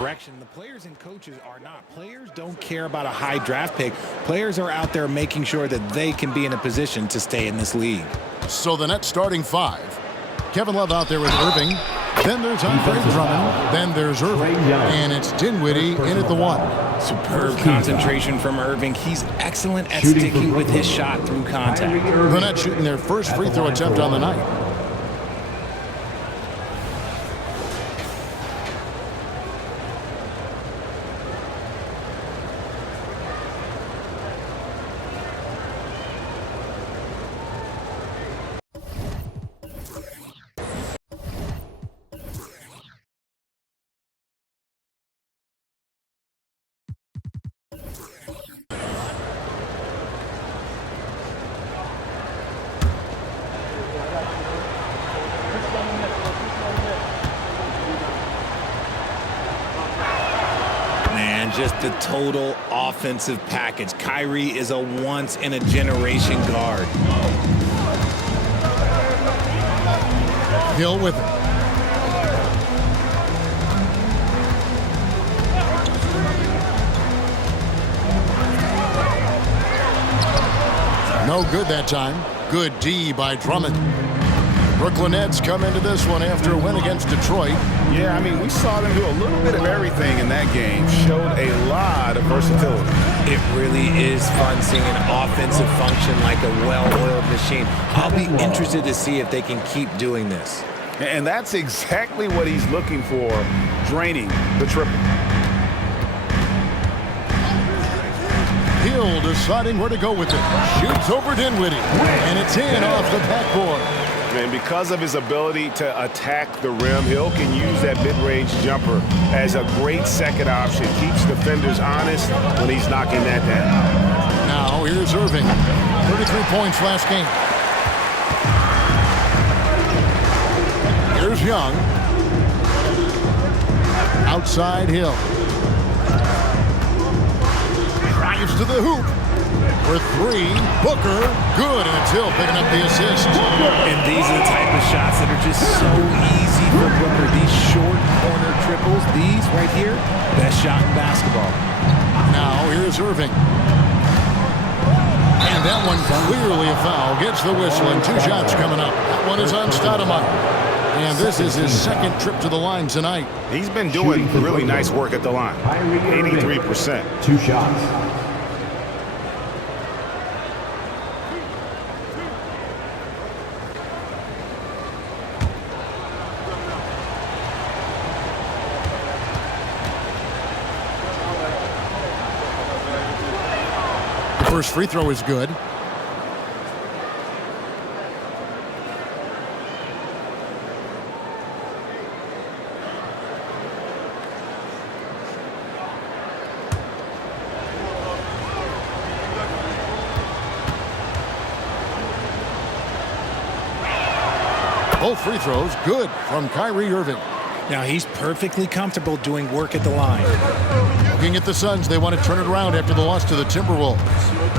direction. The players and coaches are not. Players don't care about a high draft pick. Players are out there making sure that they can be in a position to stay in this league. So the Nets starting five. Kevin Love out there with Irving. Then there's Andre Drummond. Then there's Irving. And it's Dinwiddie in at the one. Superb concentration from Irving. He's excellent at sticking with his shot through contact. The Nets shooting their first free throw attempt on the night. Just the total offensive package. Kyrie is a once-in-a-generation guard. Hill with it. No good that time. Good D by Drummond. Brooklyn Nets come into this one after a win against Detroit. Yeah, I mean, we saw them do a little bit of everything in that game. Showed a lot of versatility. It really is fun seeing an offensive function like a well-oiled machine. I'll be interested to see if they can keep doing this. And that's exactly what he's looking for, draining the triple. Hill deciding where to go with it. Shoots over Dinwiddie. And it's in off the backboard. And because of his ability to attack the rim, Hill can use that mid-range jumper as a great second option. Keeps defenders honest when he's knocking that down. Now here's Irving. 33 points last game. Here's Young. Outside Hill. Drives to the hoop. For three, Booker, good, and it's Hill picking up the assist. And these are the type of shots that are just so easy for Booker. These short corner triples, these right here, best shot in basketball. Now here's Irving. And that one clearly a foul. Gets the whistle, and two shots coming up. That one is on Stoudemire. And this is his second trip to the line tonight. He's been doing really nice work at the line. 83%. Two shots. First free throw is good. Both free throws good from Kyrie Irving. Now he's perfectly comfortable doing work at the line. Looking at the Suns, they want to turn it around after the loss to the Timberwolves.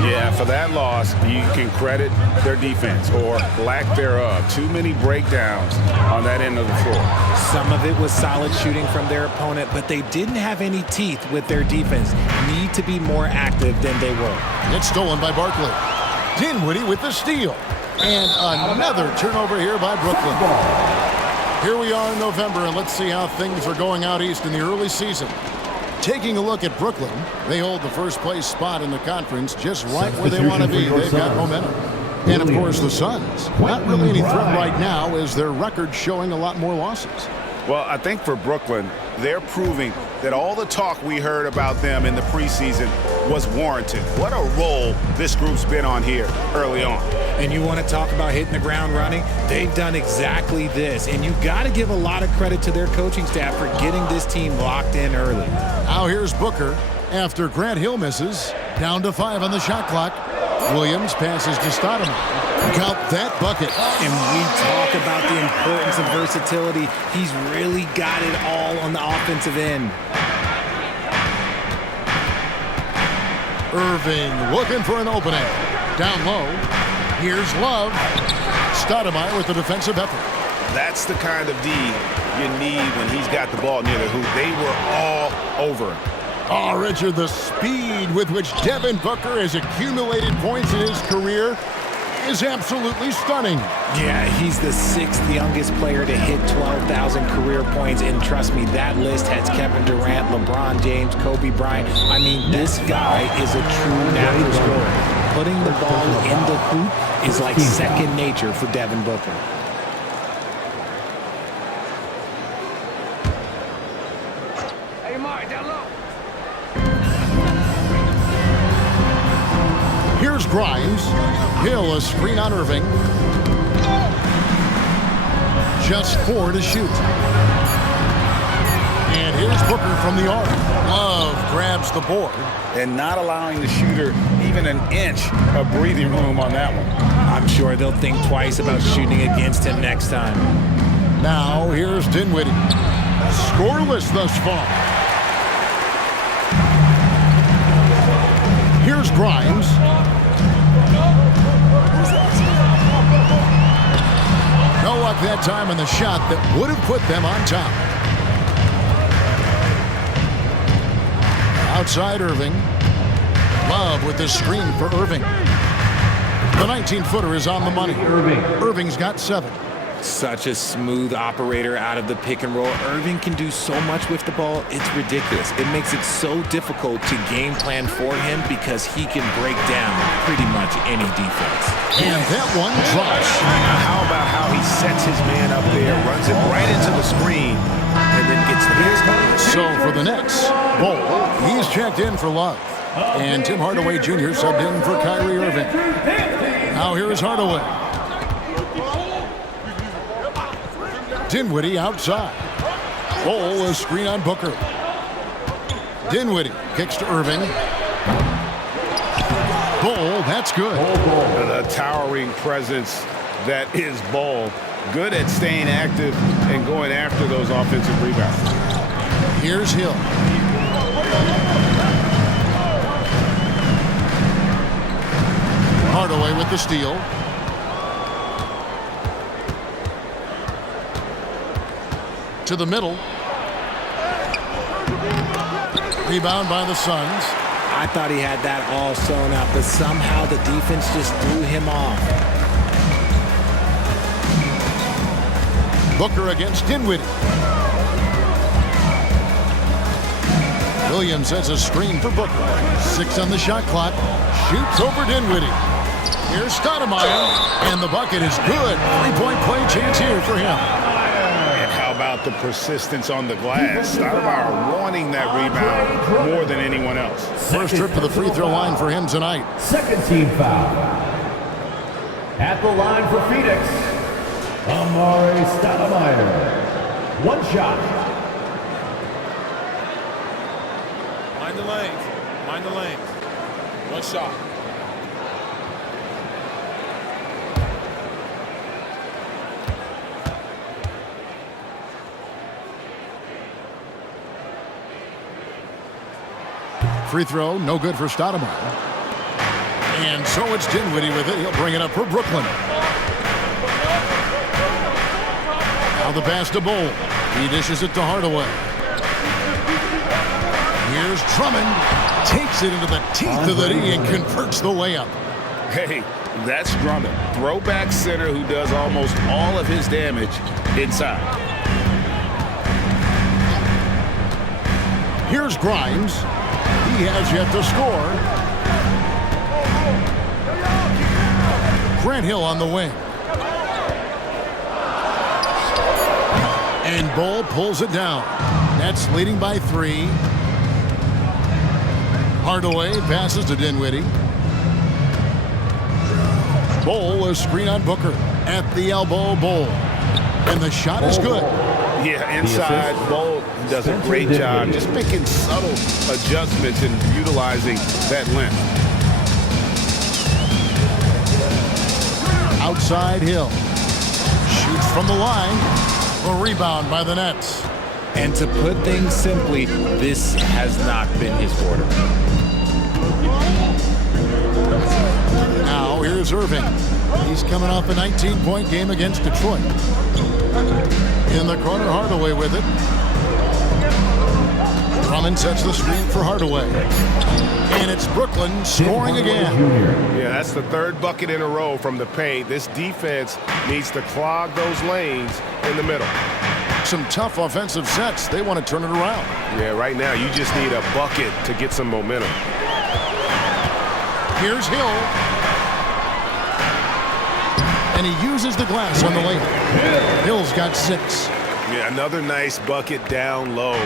Yeah, for that loss, you can credit their defense or lack thereof. Too many breakdowns on that end of the floor. Some of it was solid shooting from their opponent, but they didn't have any teeth with their defense. Need to be more active than they were. It's stolen by Barkley. Dinwiddie with the steal. And another turnover here by Brooklyn. Here we are in November, and let's see how things are going out east in the early season. Taking a look at Brooklyn, they hold the first place spot in the conference just right where they want to be. They've got momentum. And, of course, the Suns. Not really any threat right now as their record showing a lot more losses. Well, I think for Brooklyn, they're proving that all the talk we heard about them in the preseason was warranted. What a role this group's been on here early on. And you want to talk about hitting the ground running? They've done exactly this. And you've got to give a lot of credit to their coaching staff for getting this team locked in early. Now here's Booker after Grant Hill misses. Down to 5 on the shot clock. Williams passes to Stoudemire. Count that bucket. And we talk about the importance of versatility. He's really got it all on the offensive end. Irving looking for an opening. Down low. Here's Love. Stoudemire with the defensive effort. That's the kind of D you need when he's got the ball near the hoop. They were all over him. Oh, Richard, the speed with which Devin Booker has accumulated points in his career is absolutely stunning. Yeah, he's the 6th youngest player to hit 12,000 career points, and trust me, that list has Kevin Durant, LeBron James, Kobe Bryant. I mean, this guy is a true natural scorer. Putting the ball in the hoop is like second nature for Devin Booker. Hey, Mark, down low. Here's Grimes. Hill, a screen on Irving. Just 4 to shoot. And here's Booker from the arc. Love grabs the board. And not allowing the shooter even an inch of breathing room on that one. I'm sure they'll think twice about shooting against him next time. Now here's Dinwiddie. Scoreless thus far. Here's Grimes. No luck that time on the shot that would have put them on top. Outside Irving. Love with the screen for Irving. The 19-footer is on the money. Irving's got 7. Such a smooth operator out of the pick and roll. Irving can do so much with the ball, it's ridiculous. It makes it so difficult to game plan for him because he can break down pretty much any defense. And that one drops. How about how he sets his man up there, runs it right into the screen, and then gets the basket? So for the Nets, Bull, he's checked in for Love. And Tim Hardaway Jr. subbed in for Kyrie Irving. Now here's Hardaway. Dinwiddie outside. Bull, a screen on Booker. Dinwiddie kicks to Irving. Bull, that's good. The towering presence that is Bull. Good at staying active and going after those offensive rebounds. Here's Hill. Hardaway with the steal. To the middle. Rebound by the Suns. I thought he had that all sewn up, but somehow the defense just threw him off. Booker against Dinwiddie. Williams has a screen for Booker. 6 on the shot clock. Shoots over Dinwiddie. Here's Stoudemire, and the bucket is good. 3-point play chance here for him. And how about the persistence on the glass? Stoudemire wanting that rebound more than anyone else. First trip to the free throw line for him tonight. Second team foul. At the line for Phoenix, Amari Stoudemire. One shot. Mind the lanes. Mind the lanes. One shot. Free throw, no good for Stoudemire. And so it's Dinwiddie with it. He'll bring it up for Brooklyn. Now the pass to Bull. He dishes it to Hardaway. Here's Drummond. Takes it into the teeth of the D and converts the layup. Hey, that's Drummond. Throwback center who does almost all of his damage inside. Here's Grimes. He has yet to score. Grant Hill on the wing. And Bull pulls it down. Nets leading by 3. Hardaway passes to Dinwiddie. Bull, a screen on Booker. At the elbow, Bull. And the shot is good. Yeah, inside, Bull does a great job just making subtle adjustments and utilizing that length. Outside Hill. Shoots from the line. A rebound by the Nets. And to put things simply, this has not been his quarter. Now here's Irving. He's coming off a 19-point game against Detroit. In the corner, Hardaway with it. Drummond sets the screen for Hardaway. And it's Brooklyn scoring again. Yeah, that's the third bucket in a row from the paint. This defense needs to clog those lanes in the middle. Some tough offensive sets. They want to turn it around. Yeah, right now you just need a bucket to get some momentum. Here's Hill. And he uses the glass on the lane. Hill's got 6. Yeah, another nice bucket down low.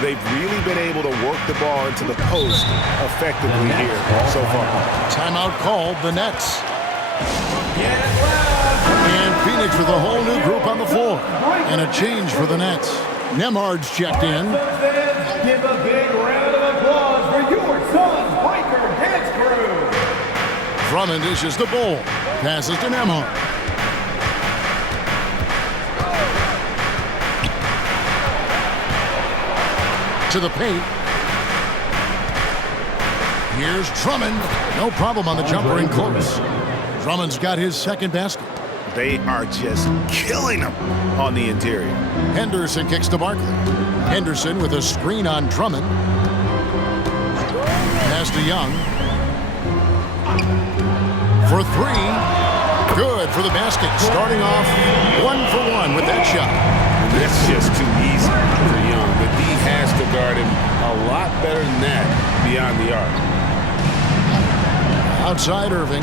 They've really been able to work the ball into the post effectively here so far. Timeout called, the Nets. And Phoenix with a whole new group on the floor. And a change for the Nets. Nemhard's checked in. Give a big round of applause for your son's biker dance crew. Drummond dishes the ball. Passes to Nemhard. To the paint. Here's Drummond. No problem on the jumper in close. Drummond's got his second basket. They are just killing them on the interior. Henderson kicks to Barkley. Henderson with a screen on Drummond. Pass to Young. For 3. Good for the basket. Starting off 1 for 1 with that shot. That's just too easy for Young. The D has to guard him a lot better than that beyond the arc. Outside Irving.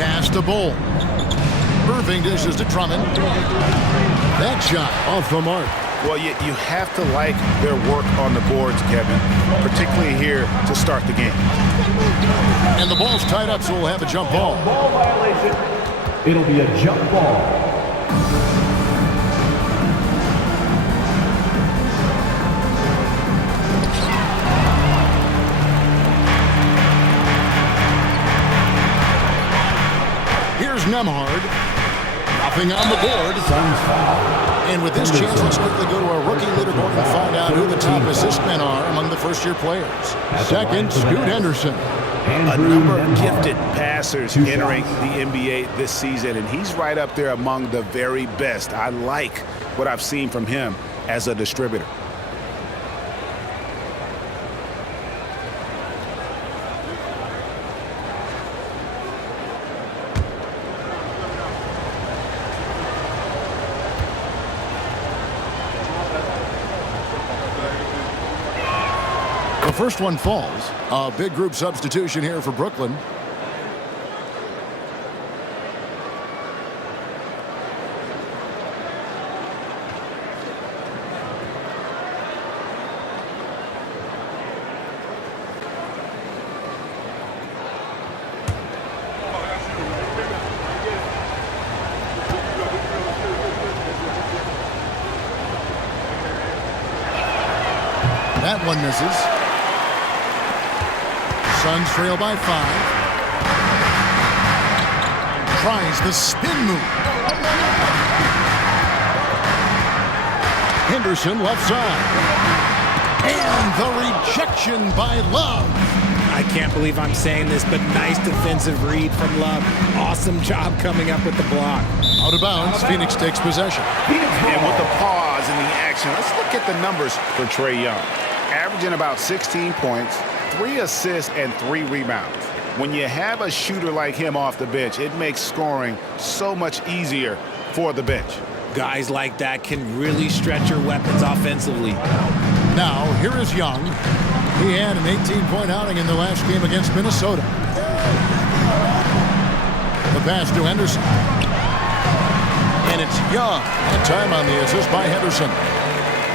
Pass to Bull. Irving dishes to Drummond. That shot off the mark. Well, you have to like their work on the boards, Kevin, particularly here to start the game. And the ball's tied up, so we'll have a jump ball. Ball violation. It'll be a jump ball. Here's Nemhard. Nothing on the board. And with this chance, let's quickly go to our rookie leaderboard and find out who the top assist men are among the first-year players. Second, Scoot Henderson. A number of gifted passers entering the NBA this season, and he's right up there among the very best. I like what I've seen from him as a distributor. The first one falls. A big group substitution here for Brooklyn. That one misses. Suns trail by 5. Tries the spin move. Henderson left side. And the rejection by Love. I can't believe I'm saying this, but nice defensive read from Love. Awesome job coming up with the block. Out of bounds, Phoenix takes possession. And with the pause in the action, let's look at the numbers for Trae Young. Averaging about 16 points, 3 assists, and 3 rebounds. When you have a shooter like him off the bench, it makes scoring so much easier for the bench. Guys like that can really stretch your weapons offensively. Now, here is Young. He had an 18-point outing in the last game against Minnesota. The pass to Henderson. And it's Young. And time on the assist by Henderson.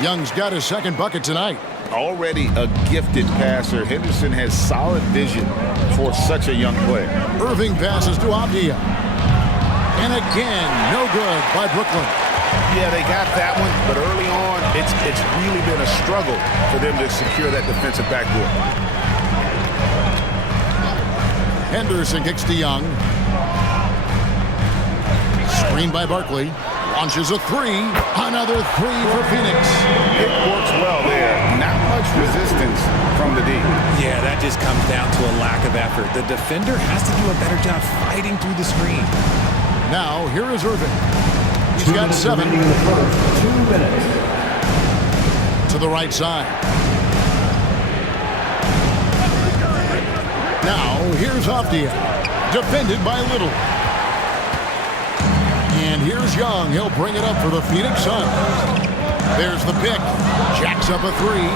Young's got his second bucket tonight. Already a gifted passer, Henderson has solid vision for such a young player. Irving passes to Avdia. And again, no good by Brooklyn. Yeah, they got that one, but early on, it's really been a struggle for them to secure that defensive backboard. Henderson kicks to Young. Screen by Barkley. Launches a 3. Another 3 for Phoenix. It works well there. Not much resistance from the D. Yeah, that just comes down to a lack of effort. The defender has to do a better job fighting through the screen. Now, here is Irving. He's got 7. In the first 2 minutes. To the right side. Now, here's Avdia. Defended by Little. And here's Young. He'll bring it up for the Phoenix Suns. There's the pick. Jacks up a 3.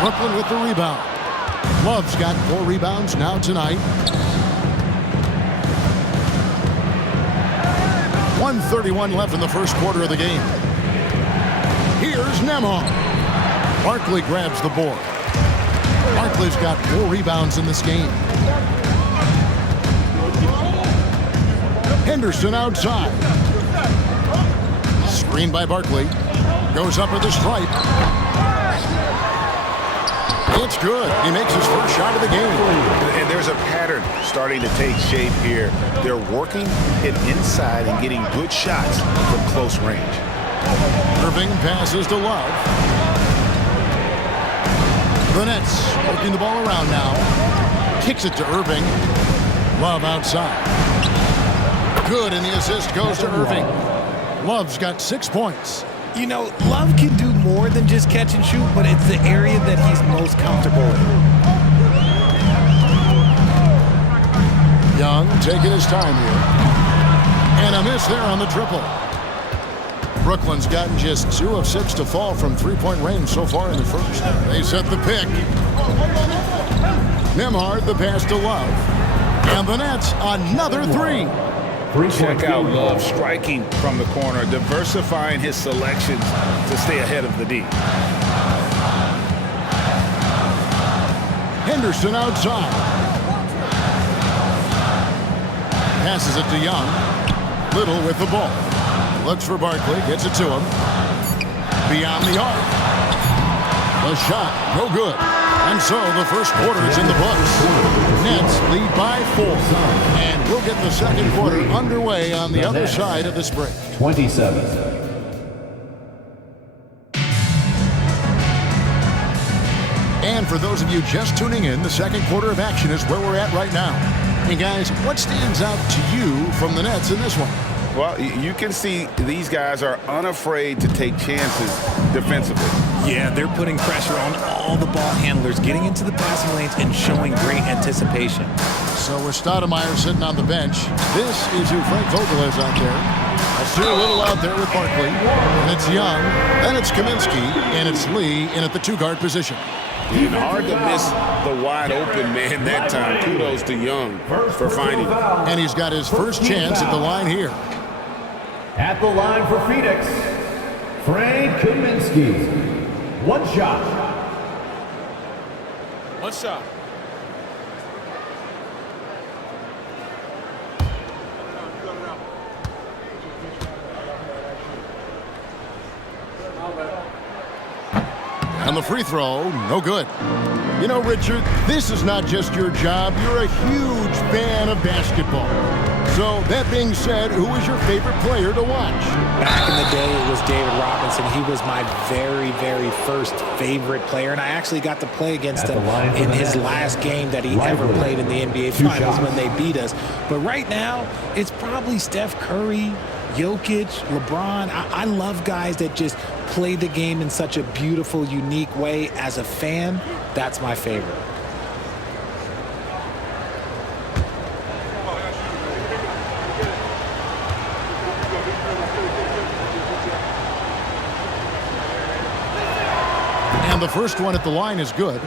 Brooklyn with the rebound. Love's got 4 rebounds now tonight. 1:31 left in the first quarter of the game. Here's Nembhard. Barkley grabs the board. Barkley's got 4 rebounds in this game. Henderson outside. Screen by Barkley. Goes up with the stripe. It's good. He makes his first shot of the game. And there's a pattern starting to take shape here. They're working it inside and getting good shots from close range. Irving passes to Love. The Nets working the ball around now. Kicks it to Irving. Love outside. Good, and the assist goes to Irving. Love's got 6 points. You know, Love can do more than just catch and shoot, but it's the area that he's most comfortable in. Young taking his time here. And a miss there on the triple. Brooklyn's gotten just 2 of 6 to fall from three-point range so far in the first. They set the pick. Nembhard the pass to Love. And the Nets another 3. Check out Love striking from the corner, diversifying his selections to stay ahead of the D. Henderson outside. Passes it to Young. Little with the ball. Looks for Barkley. Gets it to him. Beyond the arc. The shot. No good. And so the first quarter is in the books. Nets lead by 4. And we'll get the second quarter underway on the other side of this break. 27. And for those of you just tuning in, the second quarter of action is where we're at right now. Hey guys, what stands out to you from the Nets in this one? Well, you can see these guys are unafraid to take chances defensively. Yeah, they're putting pressure on all the ball handlers, getting into the passing lanes and showing great anticipation. So with Stoudemire sitting on the bench, this is who Frank Vogel is out there. I see a little out there with Barkley. And it's Young, then it's Kaminsky, and it's Lee in at the 2-guard position. And hard to miss the wide open man that time. Kudos to Young for finding him. And he's got his first chance at the line here. At the line for Phoenix, Frank Kaminsky. 1 shot. 1 shot. And the free throw, no good. You know, Richard, this is not just your job. You're a huge fan of basketball. So, that being said, who is your favorite player to watch? Back in the day, it was David Robinson. He was my very, very first favorite player, and I actually got to play against him in his last game that he ever played in the NBA Finals when they beat us. But right now, it's probably Steph Curry, Jokic, LeBron. I love guys that just play the game in such a beautiful, unique way. As a fan, that's my favorite. And the first one at the line is good.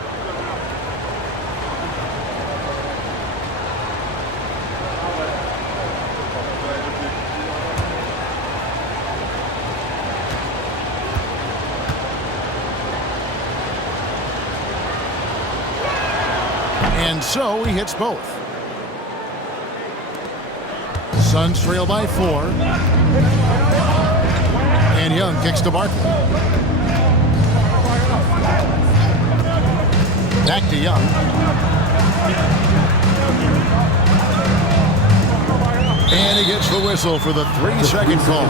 And so he hits both. Suns trail by 4. And Young kicks to Barkley. Back to Young. And he gets the whistle for the 3-second call.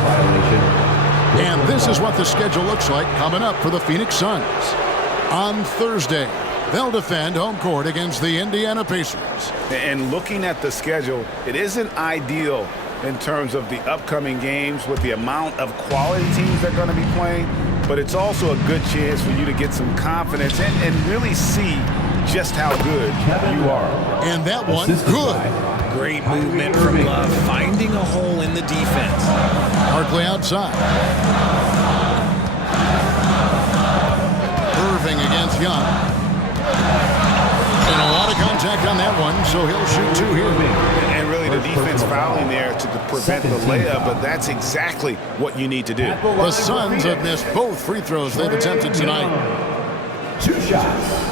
And this is what the schedule looks like coming up for the Phoenix Suns. On Thursday, they'll defend home court against the Indiana Pacers. And looking at the schedule, it isn't ideal in terms of the upcoming games with the amount of quality teams they're going to be playing, but it's also a good chance for you to get some confidence and really see just how good you are. And that one, good. Great movement from Love, finding a hole in the defense. Barkley outside. Irving against Young. And a lot of contact on that one, so he'll shoot two here. And really the defense fouling there to prevent the layup, but that's exactly what you need to do. The Suns have missed both free throws they've attempted tonight. 2 shots.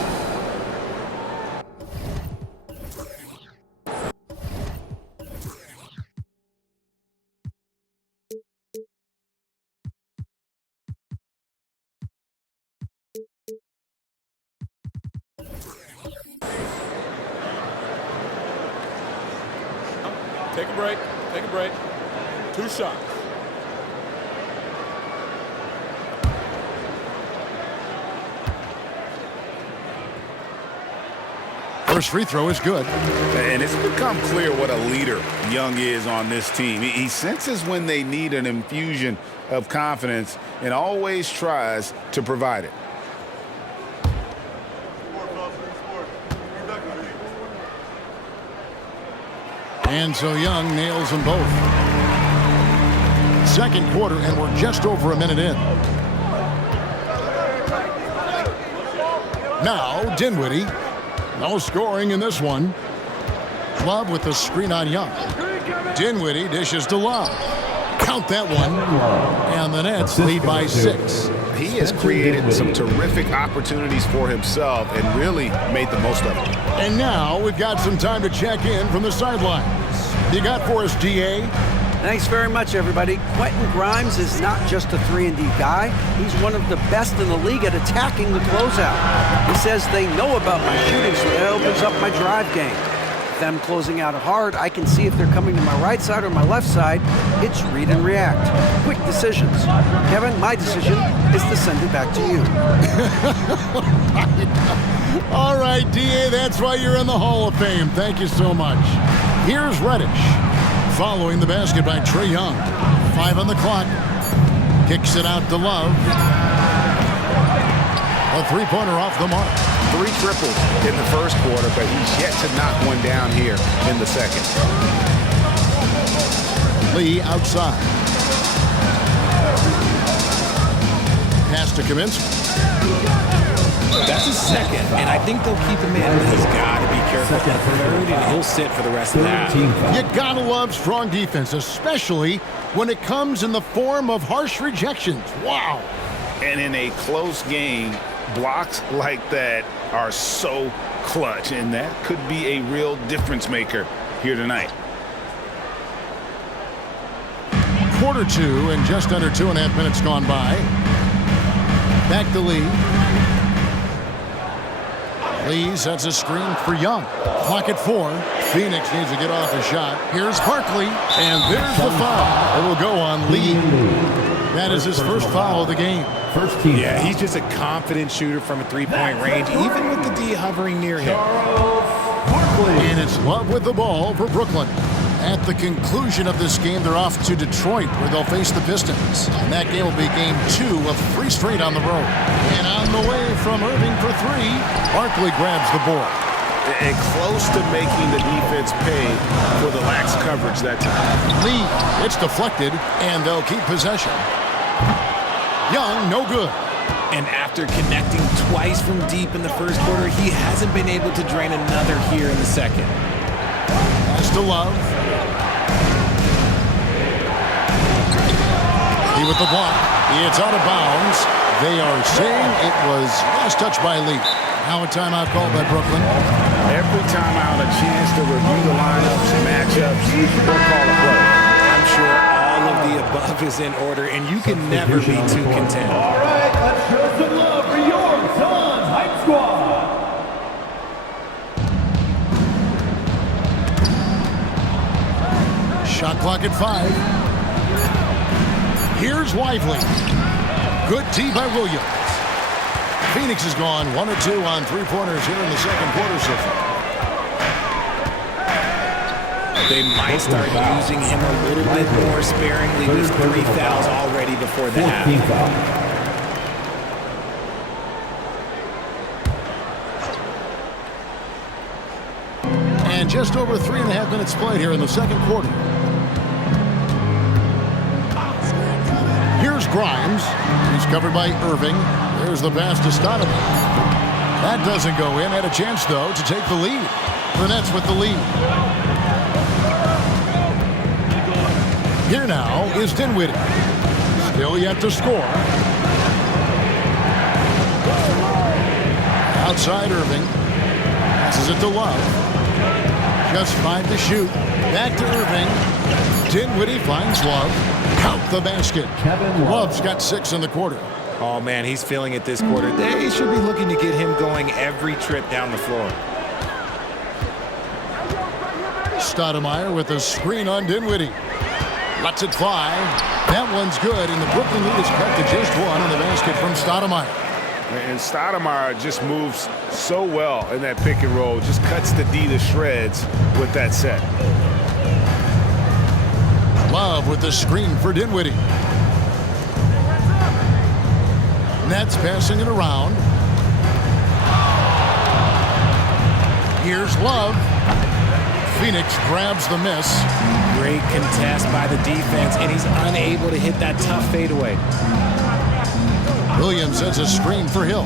Take a break. Take a break. 2 shots. First free throw is good. And it's become clear what a leader Young is on this team. He senses when they need an infusion of confidence and always tries to provide it. And so Young nails them both. Second quarter, and we're just over a minute in. Now, Dinwiddie. No scoring in this one. Love with the screen on Young. Dinwiddie dishes to Love. Count that one. And the Nets lead by 6. He has created some terrific opportunities for himself and really made the most of it. And now we've got some time to check in from the sidelines. You got for us, DA? Thanks very much, everybody. Quentin Grimes is not just a 3-and-D guy. He's one of the best in the league at attacking the closeout. He says they know about my shooting, so that opens up my drive game. Them closing out hard, I can see if they're coming to my right side or my left side. It's read and react. Quick decisions. Kevin, my decision is to send it back to you. All right, DA, that's why you're in the Hall of Fame. Thank you so much. Here's Reddish. Following the basket by Trae Young. 5 on the clock. Kicks it out to Love. A three-pointer off the mark. 3 triples in the first quarter, but he's yet to knock one down here in the second. Lee outside. Pass to Kaminsky. That's his second, and I think they'll keep him in, but he's got to be careful. Third, and he'll sit for the rest of that. You gotta love strong defense, especially when it comes in the form of harsh rejections. Wow. And in a close game, blocks like that are so clutch, and that could be a real difference maker here tonight. Quarter 2 and just under 2.5 minutes gone by. Back to Lee. Lee sets a screen for Young. Clock at 4. Phoenix needs to get off a shot. Here's Barkley, and there's the foul. It will go on Lee. That is his first foul of the game. First team. Yeah, he's just a confident shooter from a three-point range, even with the D hovering near him. And it's Love with the ball for Brooklyn. At the conclusion of this game, they're off to Detroit, where they'll face the Pistons. And that game will be game 2 of 3 straight on the road. And on the way from Irving for 3, Barkley grabs the board. And close to making the defense pay for the lax coverage that time. Lee, it's deflected, and they'll keep possession. Young, no good. And after connecting twice from deep in the first quarter, he hasn't been able to drain another here in the second. Pass to Love. He with the block. It's out of bounds. They are saying it was last touched by Lee. Now a timeout called by Brooklyn. Every timeout, a chance to review the lineups, matchups, or call a play. I'm sure all of the above is in order, and you can never be too content. All right, let's show some love for your Suns Hype Squad. Shot clock at 5. Here's Lively. Good D by Williams. Phoenix has gone 1 of 2 on 3-pointers here in the second quarter so far. They might start using him a little bit more sparingly with 3 fouls already before the half. And just over 3.5 minutes played here in the second quarter. Here's Grimes. He's covered by Irving. There's the pass to Stoudemire. That doesn't go in. Had a chance, though, to take the lead. The Nets with the lead. Here now is Dinwiddie. Still yet to score. Outside Irving. Passes it to Love. Just 5 to shoot. Back to Irving. Dinwiddie finds Love. Count the basket. Love's got 6 in the quarter. Oh, man, he's feeling it this quarter. They should be looking to get him going every trip down the floor. Stoudemire with a screen on Dinwiddie. Lets it fly. That one's good, and the Brooklyn lead is cut to just 1 on the basket from Stoudemire. And Stoudemire just moves so well in that pick and roll. Just cuts the D to shreds with that set. Love with the screen for Dinwiddie. Nets passing it around. Here's Love. Phoenix grabs the miss. Great contest by the defense, and he's unable to hit that tough fadeaway. Williams sets a screen for Hill.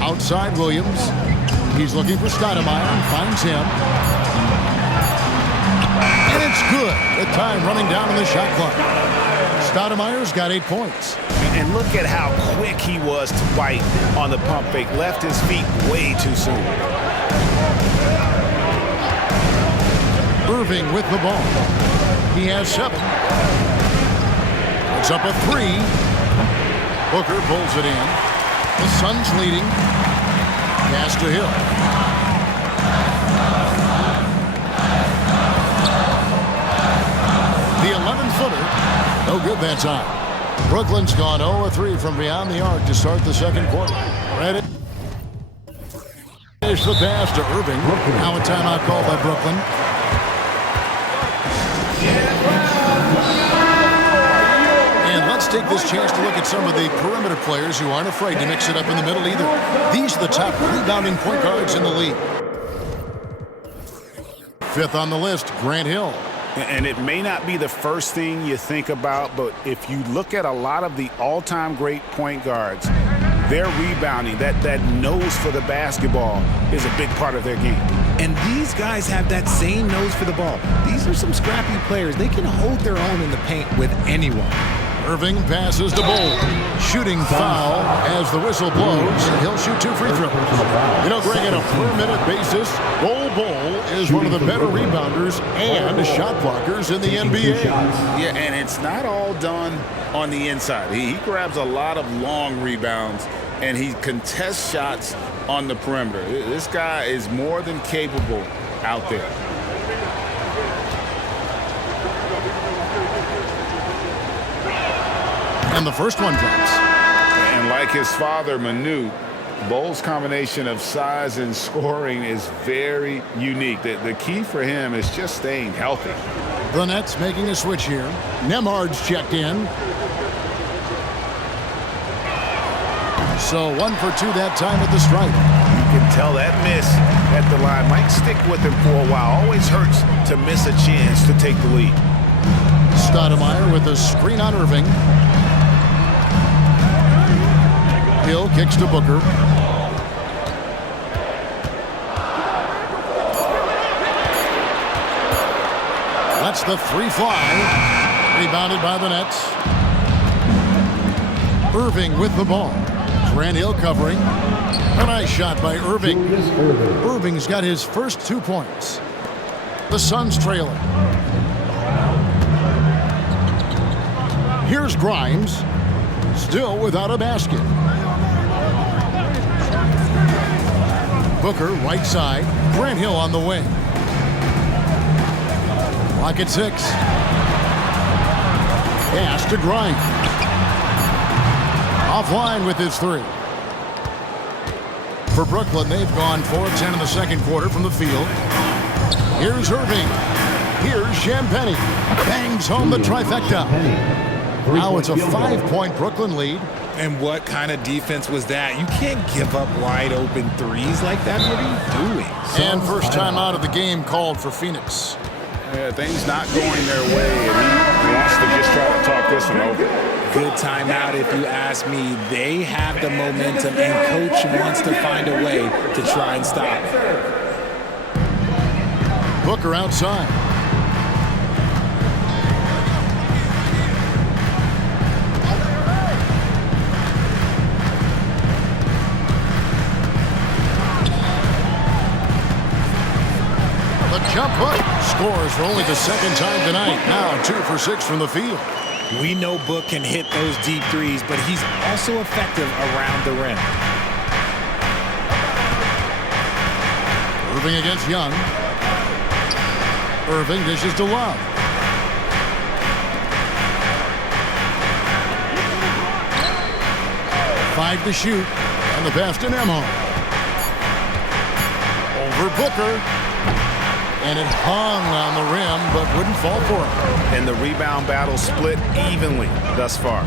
Outside Williams. He's looking for Stoudemire and finds him. And it's good. The time running down on the shot clock. Stoudemire's got 8 points. And look at how quick he was to White on the pump fake. Left his feet way too soon. Irving with the ball. He has 7. It's up a 3. Booker pulls it in. The Suns leading. Pass to Hill. The 11-footer. No good that time. Brooklyn's gone 0-3 from beyond the arc to start the second quarter. Ready? Finish the pass to Irving. Now a timeout called by Brooklyn. And let's take this chance to look at some of the perimeter players who aren't afraid to mix it up in the middle either. These are the top rebounding point guards in the league. 5th on the list, Grant Hill. And it may not be the first thing you think about, but if you look at a lot of the all-time great point guards, their rebounding, that nose for the basketball is a big part of their game. And these guys have that same nose for the ball. These are some scrappy players. They can hold their own in the paint with anyone. Irving passes to Bol. Shooting foul as the whistle blows. He'll shoot 2 free throws. You know, Greg, on a per-minute basis, Bol is one of the better rebounders and shot blockers in the NBA. Yeah, and it's not all done on the inside. He grabs a lot of long rebounds, and he contests shots on the perimeter. This guy is more than capable out there. And the first one drops. And like his father, Manu, Bol's combination of size and scoring is very unique. The key for him is just staying healthy. The Nets making a switch here. Nemhard's checked in. So 1 for 2 that time at the stripe. You can tell that miss at the line might stick with him for a while. Always hurts to miss a chance to take the lead. Stoudemire with a screen on Irving. Hill kicks to Booker. Lets the 3 fly. Rebounded by the Nets. Irving with the ball. Grant Hill covering. A nice shot by Irving. Irving's got his first 2 points. The Suns trailing. Here's Grimes. Still without a basket. Booker, right side. Grant Hill on the wing. Clock at 6. Pass to Grimes. Offline with his 3. For Brooklyn, they've gone 4 of 10 in the second quarter from the field. Here's Irving. Here's Champagnie. Bangs home the trifecta. Now it's a 5-point Brooklyn lead. And what kind of defense was that? You can't give up wide open threes like that. What are you doing? And first time out of the game called for Phoenix. Yeah, things not going their way, and he wants to just try to talk this one over. Good timeout if you ask me. They have the momentum, and coach wants to find a way to try and stop. Booker outside. The jump hook scores for only the second time tonight. Now 2 for 6 from the field. We know Book can hit those deep threes, but he's also effective around the rim. Irving against Young. Irving dishes to Love. Five to shoot, and the pass to Nemo. Over Booker. And it hung on the rim, but wouldn't fall for him. And the rebound battle split evenly thus far.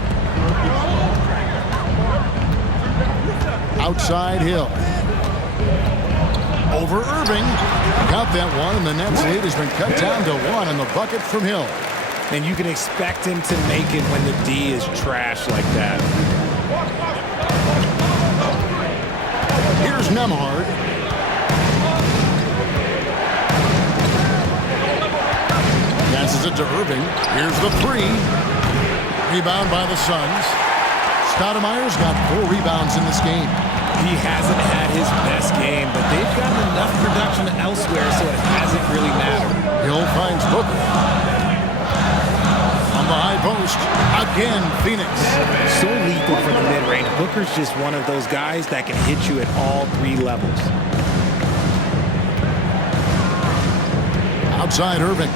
Outside Hill. Over Irving. Got that one, and the Nets lead has been cut down to 1 in the bucket from Hill. And you can expect him to make it when the D is trash like that. Here's Nembhard. Passes it to Irving. Here's the 3. Rebound by the Suns. Stoudemire's got 4 rebounds in this game. He hasn't had his best game, but they've gotten enough production elsewhere, so it hasn't really mattered. Hill finds Booker. On the high post. Again, Phoenix. So lethal from the mid-range. Booker's just one of those guys that can hit you at all 3 levels. Outside Irving.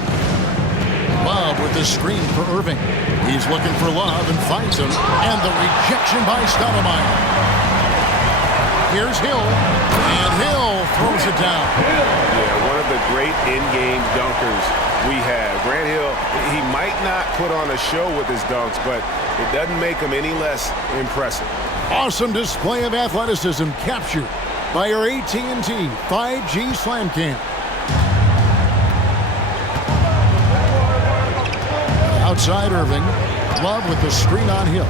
Love with the screen for Irving. He's looking for Love and finds him. And the rejection by Stoudemire. Here's Hill. And Hill throws it down. Yeah, one of the great in-game dunkers we have. Grant Hill, he might not put on a show with his dunks, but it doesn't make him any less impressive. Awesome display of athleticism captured by our AT&T 5G Slam Cam. Outside Irving. Love with the screen on Hill.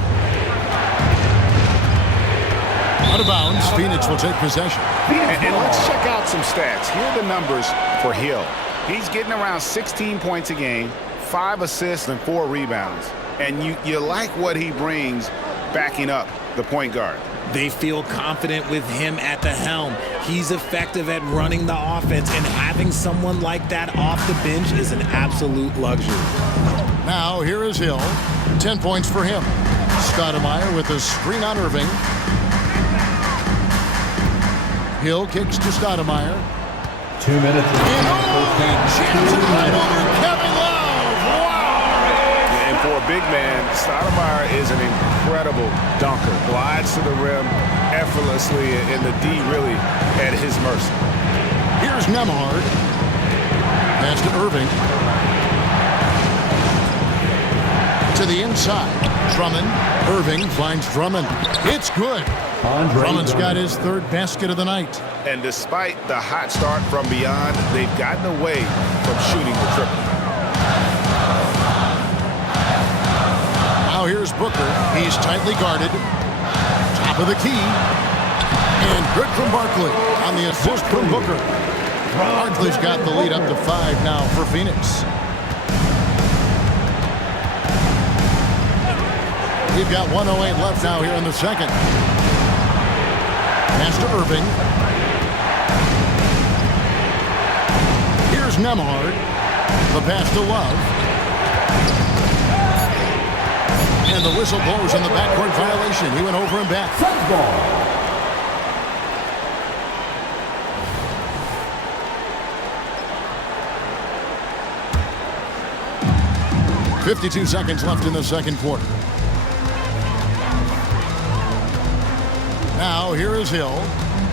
Out of bounds. Phoenix will take possession. And let's check out some stats. Here are the numbers for Hill. He's getting around 16 points a game, 5 assists and 4 rebounds. And you like what he brings backing up the point guard. They feel confident with him at the helm. He's effective at running the offense, and having someone like that off the bench is an absolute luxury. Now here is Hill. 10 points for him. Stoudemire with the screen on Irving. Hill kicks to Stoudemire. 2 minutes. Jams it right over Kevin Love. Wow! And for a big man, Stoudemire is an incredible dunker. Glides to the rim effortlessly, and the D really at his mercy. Here's Nembhard. Pass to Irving. To the inside. Drummond. Irving finds Drummond. It's good. Drummond's got his 3rd basket of the night. And despite the hot start from beyond, they've gotten away from shooting the triple. Now here's Booker. He's tightly guarded. Top of the key. And good from Barkley on the assist from Booker. Barkley's got the lead up to 5 now for Phoenix. We've got 1:08 left now here in the second. Pass to Irving. Here's Nembhard. The pass to Love. And the whistle blows on the backcourt violation. He went over and back. 52 seconds left in the second quarter. Now here is Hill.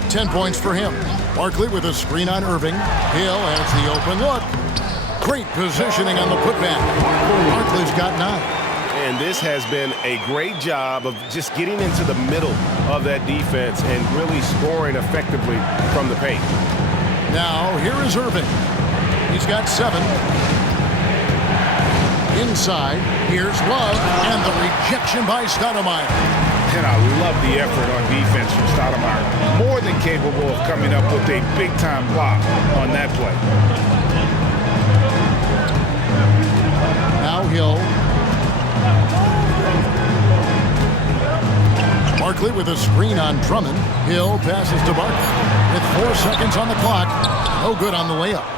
10 points for him. Barkley with a screen on Irving. Hill has the open look. Great positioning on the putback. Barkley's got 9. And this has been a great job of just getting into the middle of that defense and really scoring effectively from the paint. Now, here is Irving. He's got 7. Inside, here's Love, and the rejection by Stoudemire. And I love the effort on defense from Stoudemire. More than capable of coming up with a big-time block on that play. Now Hill. Barkley with a screen on Drummond. Hill passes to Barkley. With 4 seconds on the clock. No good on the layup.